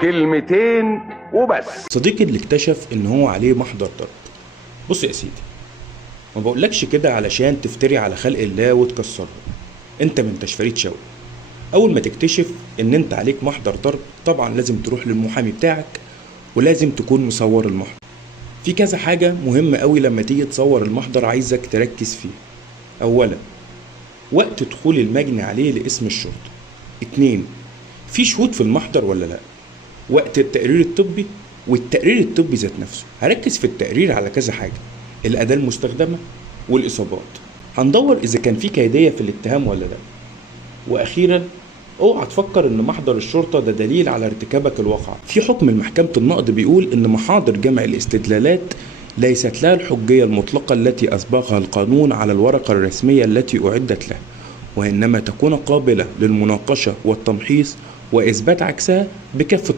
كلمتين وبس. صديقي اللي اكتشف ان هو عليه محضر ضرب. بص يا سيدي، ما بقولكش كده علشان تفتري على خلق الله وتكسره، انت ما انتش فريد شوقي. اول ما تكتشف ان انت عليك محضر ضرب طبعا لازم تروح للمحامي بتاعك، ولازم تكون مصور المحضر. في كذا حاجة مهمة قوي لما تيجي تصور المحضر عايزك تركز فيه. اولا، وقت دخول المجني عليه لاسم الشرطة. 2، في شهود في المحضر ولا لا. وقت التقرير الطبي، والتقرير الطبي ذات نفسه هركز في التقرير على كذا حاجة: الأداة المستخدمة والإصابات. هندور إذا كان في كيدية في الاتهام ولا لا. وأخيرا، اوعى تفكر ان محضر الشرطة ده دليل على ارتكابك الواقعة. في حكم المحكمة النقض بيقول ان محاضر جمع الاستدلالات ليست لها الحجية المطلقة التي أسبغها القانون على الورقة الرسمية التي أعدت له، وإنما تكون قابلة للمناقشة والتمحيص وإثبات عكسها بكافة